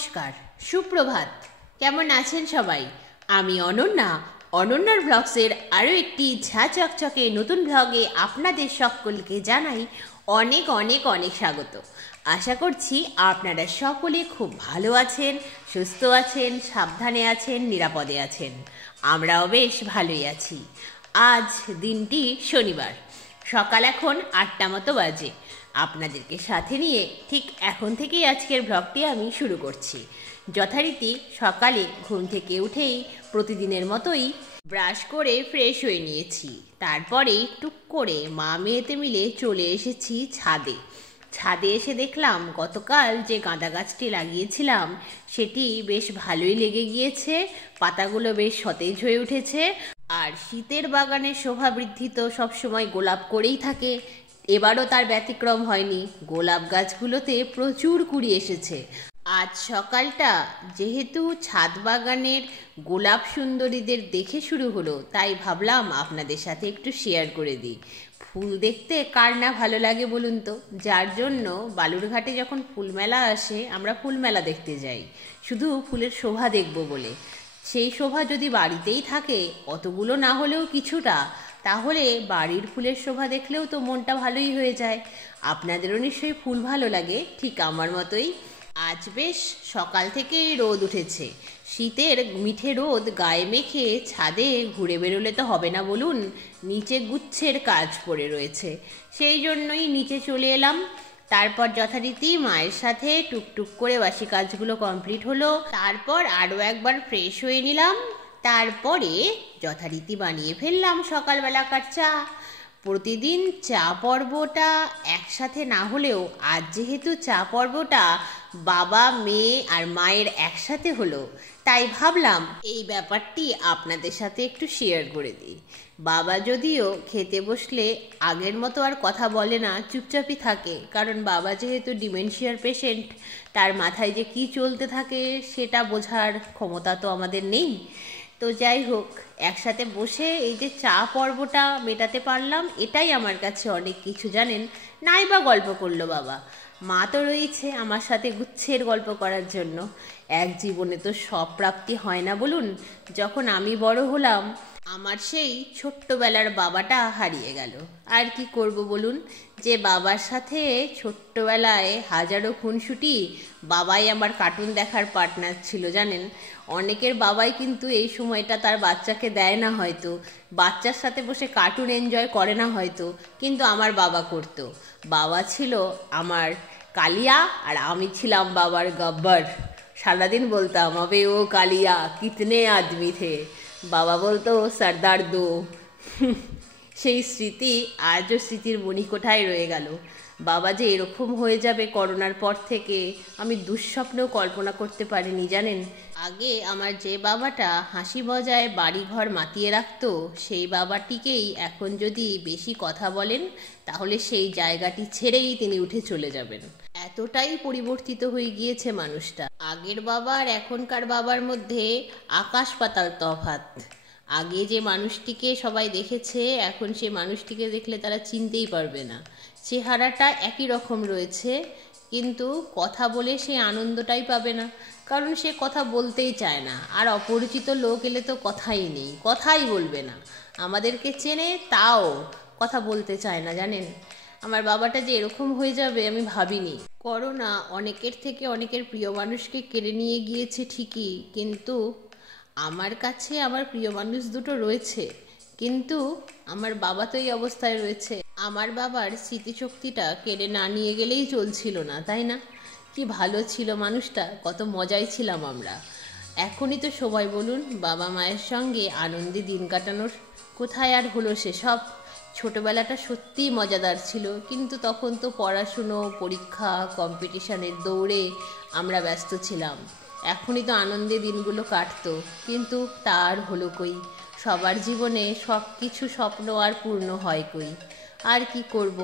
নমস্কার, সুপ্রভাত। কেমন আছেন সবাই? আমি অনন্যার ব্লগসের আরও একটি ঝা চকচকে নতুন ব্লগে আপনাদের সকলকে জানাই অনেক অনেক অনেক স্বাগত। আশা করছি আপনারা সকলে খুব ভালো আছেন, সুস্থ আছেন, সাবধানে আছেন, নিরাপদে আছেন। আমরাও বেশ ভালোই আছি। আজ দিনটি শনিবার, সকাল এখন 8টা মতো বাজে। আপনাদেরকে সাথে নিয়ে ঠিক এখন থেকেই আজকের ব্লগটি আমি শুরু করছি। যথারীতি সকালে ঘুম থেকে উঠেই প্রতিদিনের মতোই ব্রাশ করে ফ্রেশ হয়ে নিয়েছি। তারপরে টুক করে মা মেয়েতে মিলে চলে এসেছি ছাদে। ছাদে এসে দেখলাম গতকাল যে গাঁদা গাছটি লাগিয়েছিলাম সেটি বেশ ভালোই লেগে গিয়েছে, পাতাগুলো বেশ সতেজ হয়ে উঠেছে। আর শীতের বাগানের শোভা বৃদ্ধি তো সবসময় গোলাপ করেই থাকে, এবারও তার ব্যতিক্রম হয়নি। গোলাপ গাছগুলোতে প্রচুর কুড়ি এসেছে। আজ সকালটা যেহেতু ছাদ বাগানের গোলাপ সুন্দরীদের দেখে শুরু হলো, তাই ভাবলাম আপনাদের সাথে একটু শেয়ার করে দিই। ফুল দেখতে কার না ভালো লাগে বলুন তো? যার জন্য বালুরঘাটে যখন ফুলমেলা আসে আমরা ফুলমেলা দেখতে যাই শুধু ফুলের শোভা দেখব বলে। সেই শোভা যদি বাড়িতেই থাকে, অতগুলো না হলেও কিছুটা, তাহলে বাড়ির ফুলের শোভা দেখলেও তো মনটা ভালোই হয়ে যায়। আপনাদেরও নিশ্চয়ই ফুল ভালো লাগে, ঠিক আমার মতোই। আজ বেশ সকাল থেকেই রোদ উঠেছে। শীতের মিঠে রোদ গায়ে মেখে ছাদে ঘুরে বেরোলে তো হবে না বলুন, নিচে গুচ্ছের কাজ পড়ে রয়েছে। সেই জন্যই নিচে চলে এলাম। তারপর যথারীতি মায়ের সাথে টুকটুক করে বাসি কাজগুলো কমপ্লিট হলো। তারপর আরও একবার ফ্রেশ হয়ে নিলাম। তারপরে যথারীতি বানিয়ে ফেললাম সকালবেলাকার চা। প্রতিদিন চা পর্বটা একসাথে না হলেও আজ যেহেতু চা পর্বটা বাবা, মেয়ে আর মায়ের একসাথে হলো, তাই ভাবলাম এই ব্যাপারটি আপনাদের সাথে একটু শেয়ার করে দিই। বাবা যদিও খেতে বসলে আগের মতো আর কথা বলে না, চুপচাপই থাকে, কারণ বাবা যেহেতু ডিমেনশিয়ার পেশেন্ট, তার মাথায় যে কি চলতে থাকে সেটা বোঝার ক্ষমতা তো আমাদের নেই। তো যাই হোক, একসাথে বসে এই যে চা পর্বটা মেটাতে পারলাম, এটাই আমার কাছে অনেক কিছু, জানেন। নাই বা গল্প করলো বাবা, মা তো রয়েছে আমার সাথে গুচ্ছের গল্প করার জন্য। এক জীবনে তো সব প্রাপ্তি হয় না বলুন। যখন আমি বড় হলাম, আমার সেই ছোট্টবেলার বাবাটা হারিয়ে গেল। আর কি করব বলুন, যে বাবার সাথে ছোট্টবেলায় হাজারো খুনসুটি, বাবাই আমার কার্টুন দেখার পার্টনার ছিল, জানেন। অনেকের বাবাই কিন্তু এই সময়টা তার বাচ্চাকে দেয় না হয়তো, বাচ্চার সাথে বসে কার্টুন এনজয় করে না হয়তো, কিন্তু আমার বাবা করতো। বাবা ছিল আমার কালিয়া আর আমি ছিলাম বাবার গব্বর। সারাদিন বলতাম, আবে ও কালিয়া কিতনে আদমি থে। বাবা বলতো সর্দার দো। সেই স্মৃতি আজও স্মৃতির মণিকোঠায় রয়ে গেল। বাবা যে এরকম হয়ে যাবে করোনার পর থেকে আমি দুঃস্বপ্নেও কল্পনা করতে পারিনি, জানেন। আগে আমার যে বাবাটা হাসি মজায় বাড়িঘর মাতিয়ে রাখতো, সেই বাবাটিকেই এখন যদি বেশি কথা বলেন তাহলে সেই জায়গাটি ছেড়েই তিনি উঠে চলে যাবেন। এতটাই পরিবর্তিত হয়ে গিয়েছে মানুষটা। আগের বাবা আর এখনকার বাবার মধ্যে আকাশ পাতাল তফাৎ। আগে যে মানুষটিকে সবাই দেখেছে, এখন সে মানুষটিকে দেখলে তারা চিনতেই পারবে না। চেহারাটা একই রকম রয়েছে, কিন্তু কথা বলে সে আনন্দটাই পাবে না, কারণ সে কথা বলতেই চায় না। আর অপরিচিত লোক এলে তো কথাই নেই, কথাই বলবে না। আমাদেরকে চেনে তাও কথা বলতে চায় না, জানেন। আমার বাবাটা যে এরকম হয়ে যাবে আমি ভাবিনি। করোনা অনেকের থেকে অনেকের প্রিয় মানুষকে কেড়ে নিয়ে গিয়েছে ঠিকই, কিন্তু আমার কাছে আমার প্রিয় মানুষ দুটো রয়েছে, কিন্তু আমার বাবা তো এই অবস্থায় রয়েছে। আমার বাবার স্মৃতিশক্তিটা কেড়ে না নিয়ে গেলেই চলছিল না, তাই না? কি ভালো ছিল মানুষটা, কত মজাই ছিলাম আমরা। এখনই তো সবাই বলুন বাবা মায়ের সঙ্গে আনন্দে দিন কাটানোর, কোথায় আর হলো সেসব। ছোটবেলাটা সত্যিই মজাদার ছিল, কিন্তু তখন তো পড়াশুনো, পরীক্ষা, কম্পিটিশনের দৌড়ে আমরা ব্যস্ত ছিলাম। এখনই তো আনন্দে দিনগুলো কাটতো, কিন্তু তার হলো কই। সবার জীবনে সব কিছু স্বপ্ন আর পূর্ণ হয় কই। আর কি করব,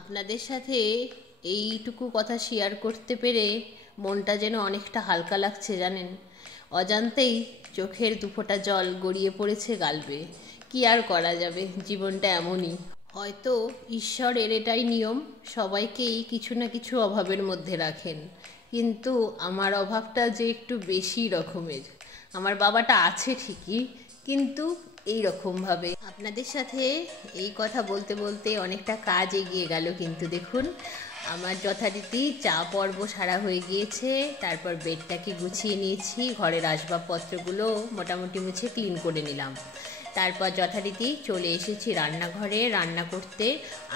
আপনাদের সাথে এইটুকু কথা শেয়ার করতে পেরে মনটা যেন অনেকটা হালকা লাগছে, জানেন। অজান্তেই চোখের দুফোঁটা জল গড়িয়ে পড়েছে গালবে। কি আর করা যাবে, জীবনটা এমনই। হয়তো ঈশ্বরের এটাই নিয়ম, সবাইকেই কিছু না কিছু অভাবের মধ্যে রাখেন। কিন্তু আমার অভাবটা যে একটু বেশি রকমের। আমার বাবাটা আছে ঠিকই, কিন্তু এই রকমভাবে। আপনাদের সাথে এই কথা বলতে বলতে অনেকটা কাজ এগিয়ে গেল, কিন্তু দেখুন আমার যথারীতি চা পর্ব সারা হয়ে গিয়েছে। তারপর বেডটাকে গুছিয়ে নিয়েছি, ঘরের আসবাবপত্রগুলো মোটামুটি মুছে ক্লিন করে নিলাম। তারপর যথারীতি চলে এসেছি রান্নাঘরে রান্না করতে।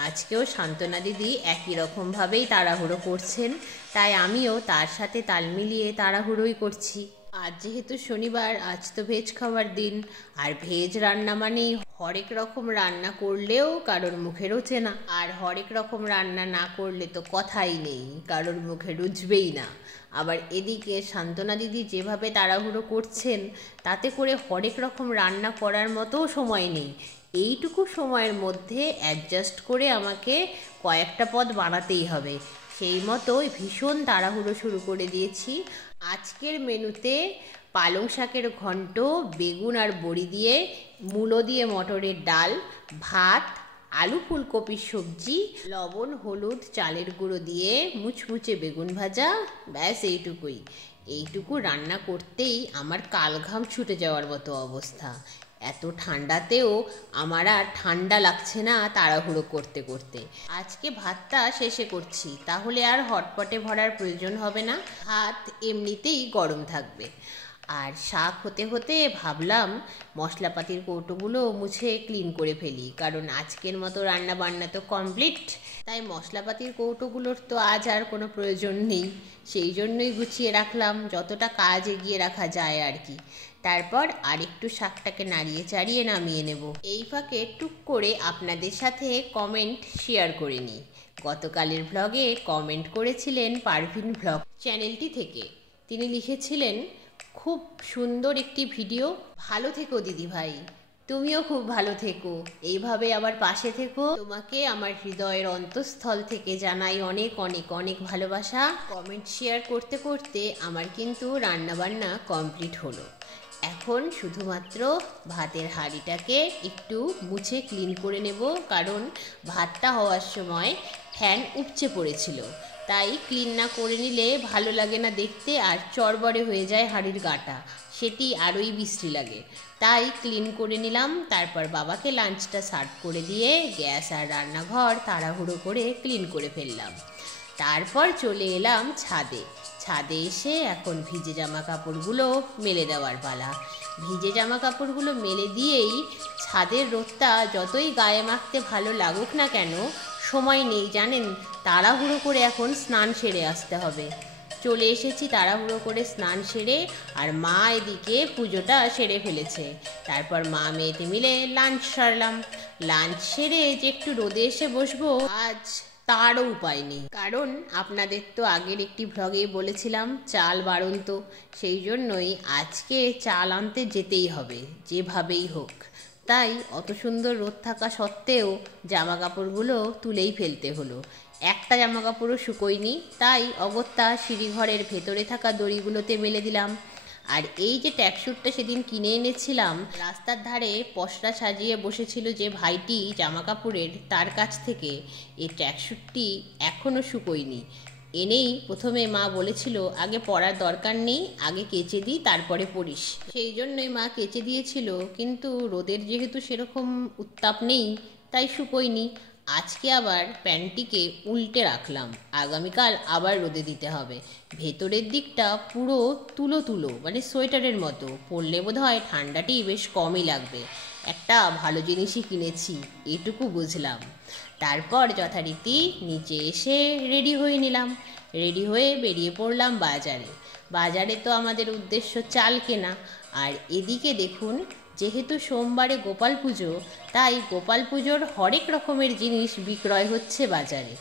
আজকেও সান্ত্বনা দিদি একই রকমভাবেই তাড়াহুড়ো করছেন, তাই আমিও তার সাথে তাল মিলিয়ে তাড়াহুড়োই করছি। আজ যেহেতু শনিবার, আজ তো ভেজ খাওয়ার দিন, আর ভেজ রান্না মানেই হরেক রকম রান্না করলেও কারোর মুখে রোচে না, আর হরেক রকম রান্না না করলে তো কথাই নেই, কারোর মুখে রুচবেই না। আবার এদিকে সান্ত্বনা দিদি যেভাবে তাড়াহুড়ো করছেন, তাতে করে হরেক রকম রান্না করার মতোও সময় নেই। এইটুকু সময়ের মধ্যে অ্যাডজাস্ট করে আমাকে কয়েকটা পদ বানাতেই হবে। সেই মতোই ভীষণ তাড়াহুড়ো শুরু করে দিয়েছি। আজকের মেনুতে পালং শাকের ঘন্ট, বেগুন আর বড়ি দিয়ে, মূলো দিয়ে মটরের ডাল, ভাত, আলু ফুলকপির সবজি, লবণ হলুদ চালের গুঁড়ো দিয়ে মুচমুচে বেগুন ভাজা, ব্যাস এইটুকুই। এইটুকু রান্না করতেই আমার কালঘাম ছুটে যাওয়ার মতো অবস্থা। এত ঠান্ডাতেও আমার আর ঠান্ডা লাগছে না তাড়াহুড়ো করতে করতে। আজকে ভাতটা শেষে করছি, তাহলে আর হটপটে ভরার প্রয়োজন হবে না, ভাত এমনিতেই গরম থাকবে। আর শাক হতে হতে ভাবলাম মশলাপাতির কৌটোগুলো মুছে ক্লিন করে ফেলি, কারণ আজকের মতো রান্না বান্না তো কমপ্লিট, তাই মশলাপাতির কৌটোগুলোর তো আজ আর কোনো প্রয়োজন নেই। সেই জন্যই গুছিয়ে রাখলাম, যতটা কাজ এগিয়ে রাখা যায় আর কি। তারপর আরেকটু শাকটাকে নাড়িয়ে চাড়িয়ে নামিয়ে নেব। এই ফাঁকে টুক করে আপনাদের সাথে কমেন্ট শেয়ার করে নিই। গতকালের ব্লগে কমেন্ট করেছিলেন পারভিন ব্লগ চ্যানেলটি থেকে। তিনি লিখেছিলেন, খুব সুন্দর একটি ভিডিও, ভালো থেকো দিদি ভাই, তুমিও খুব ভালো থেকো, এইভাবে আবার পাশে থেকো। তোমাকে আমার হৃদয়ের অন্তঃস্থল থেকে জানাই অনেক অনেক অনেক ভালোবাসা। কমেন্ট শেয়ার করতে করতে আমার কিন্তু রান্নাবান্না কমপ্লিট হলো। এখন শুধুমাত্র ভাতের হাঁড়িটাকে একটু মুছে ক্লিন করে নেব, কারণ ভাতটা হওয়ার সময় ফ্যান উপচে পড়েছিল, তাই ক্লিন না করে নিলে ভালো লাগে না দেখতে, আর চড়বড়ে হয়ে যায় হাঁড়ির গাটা, সেটি আরোই বিশ্রী লাগে। তাই ক্লিন করে নিলাম। তারপর বাবাকে লাঞ্চটা সার্ভ করে দিয়ে গ্যাস আর রান্নাঘর তাড়াহুড়ো করে ক্লিন করে ফেললাম। তারপর চলে এলাম ছাদে। ছাদে এসে এখন ভিজে জামা কাপড়গুলো মেলে দেওয়ার পালা। ভিজে জামা কাপড়গুলো মেলে দিয়েই ছাদের রোদটা যতই গায়ে মাখতে ভালো লাগুক না কেন, সময় নেই জানেন, তাড়াহুড়ো করে এখন স্নান সেরে আসতে হবে। চলে এসেছি তাড়াহুড়ো করে স্নান সেরে, আর মা এদিকে পুজোটা সেরে ফেলেছে। তারপর মা মেয়েতে মিলে লাঞ্চ সারলাম। লাঞ্চ সেরে যে একটু রোদে এসে বসবো, আজ তারও উপায় নেই, কারণ আপনাদের তো আগের একটি ভ্লগেই বলেছিলাম চাল বাড়ন্ত, সেই জন্যই আজকে চাল আনতে যেতেই হবে যেভাবেই হোক। তাই অত সুন্দর রোদ থাকা সত্ত্বেও জামা কাপড়গুলো তুলেই ফেলতে হলো। একটা জামা কাপড়ও শুকোয়নি, তাই অগত্যা সিঁড়িঘরের ভেতরে থাকা দড়িগুলোতে মেলে দিলাম। আর এই যে ট্র্যাকস্যুটটা সেদিন কিনে এনেছিলাম, রাস্তার ধারে পসরা সাজিয়ে বসেছিল যে ভাইটি জামা কাপড়ের, তার কাছ থেকে এই ট্র্যাকস্যুটটি এখনও শুকোয়নি। এনেই প্রথমে মা বলেছিল আগে পরার দরকার নেই, আগে কেচে দিই তারপরে পরিস, সেই জন্যই মা কেচে দিয়েছিল, কিন্তু রোদের যেহেতু সেরকম উত্তাপ নেই তাই শুকোয়নি। আজকে আবার প্যান্টটিকে উল্টে রাখলাম, আগামীকাল আবার রোদে দিতে হবে। ভেতরের দিকটা পুরো তুলো তুলো, মানে সোয়েটারের মতো, পরলে বোধহয় ঠান্ডাটি বেশ কমই লাগবে। একটা ভালো জিনিসই কিনেছি, এটুকু বুঝলাম। তারপর যথারীতি নিচে এসে রেডি হয়ে নিলাম। রেডি হয়ে বেরিয়ে পড়লাম বাজারে। বাজারে তো আমাদের উদ্দেশ্য চাল কেনা। আর এদিকে দেখুন, যেহেতু সোমবারে গোপাল পুজো, তাই গোপাল পুজোর হরেক রকমের জিনিস বিক্রয় হচ্ছে বাজারে।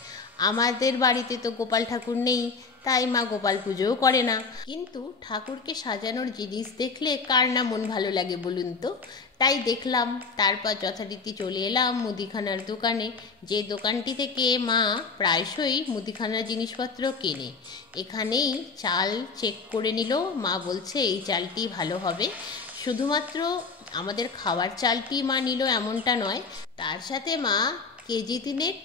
আমাদের বাড়িতে তো গোপাল ঠাকুর নেই, তাই মা গোপাল পুজোও করে না, কিন্তু ঠাকুরকে সাজানোর জিনিস দেখলে কার না মন ভালো লাগে বলুন তো, তাই দেখলাম। তারপর যথারীতি চলে এলাম মুদিখানার দোকানে, যে দোকানটি থেকে মা প্রায়শই মুদিখানার জিনিসপত্র কেনে। এখানেই চাল চেক করে নিল, মা বলছে এই চালটি ভালো হবে। শুধুমাত্র আমাদের খাওয়ার চালটি মা নিল এমনটা নয়, তার সাথে মা কেজি তিনেক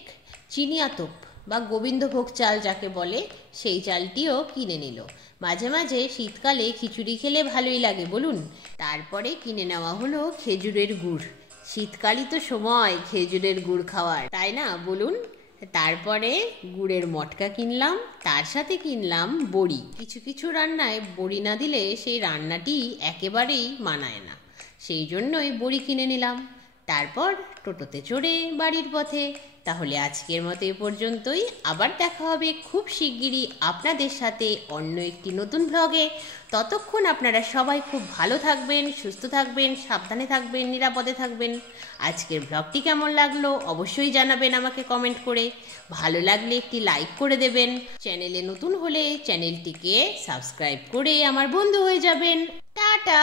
চিনি আতপ বা গোবিন্দভোগ চাল যাকে বলে সেই চালটিও কিনে নিল। মাঝে মাঝে শীতকালে খিচুড়ি খেলে ভালোই লাগে বলুন। তারপরে কিনে নেওয়া হলো খেজুরের গুড়। শীতকালই তো সময় খেজুরের গুড় খাওয়ার, তাই না বলুন। তারপরে গুড়ের মটকা কিনলাম, তার সাথে কিনলাম বড়ি। কিছু কিছু রান্নায় বড়ি না দিলে সেই রান্নাটি একেবারেই মানায় না, সেই জন্যই বড়ি কিনে নিলাম। তারপর টোটোতে চড়ে বাড়ির পথে। তাহলে আজকের মতো এ পর্যন্তই। আবার দেখা হবে খুব শিগগিরই আপনাদের সাথে অন্য একটি নতুন ভ্লগে। ততক্ষণ আপনারা সবাই খুব ভালো থাকবেন, সুস্থ থাকবেন, সাবধানে থাকবেন, নিরাপদে থাকবেন। আজকের ভ্লগটি কেমন লাগলো অবশ্যই জানাবেন আমাকে কমেন্ট করে। ভালো লাগলে একটি লাইক করে দেবেন। চ্যানেলে নতুন হলে চ্যানেলটিকে সাবস্ক্রাইব করে আমার বন্ধু হয়ে যাবেন। টাটা।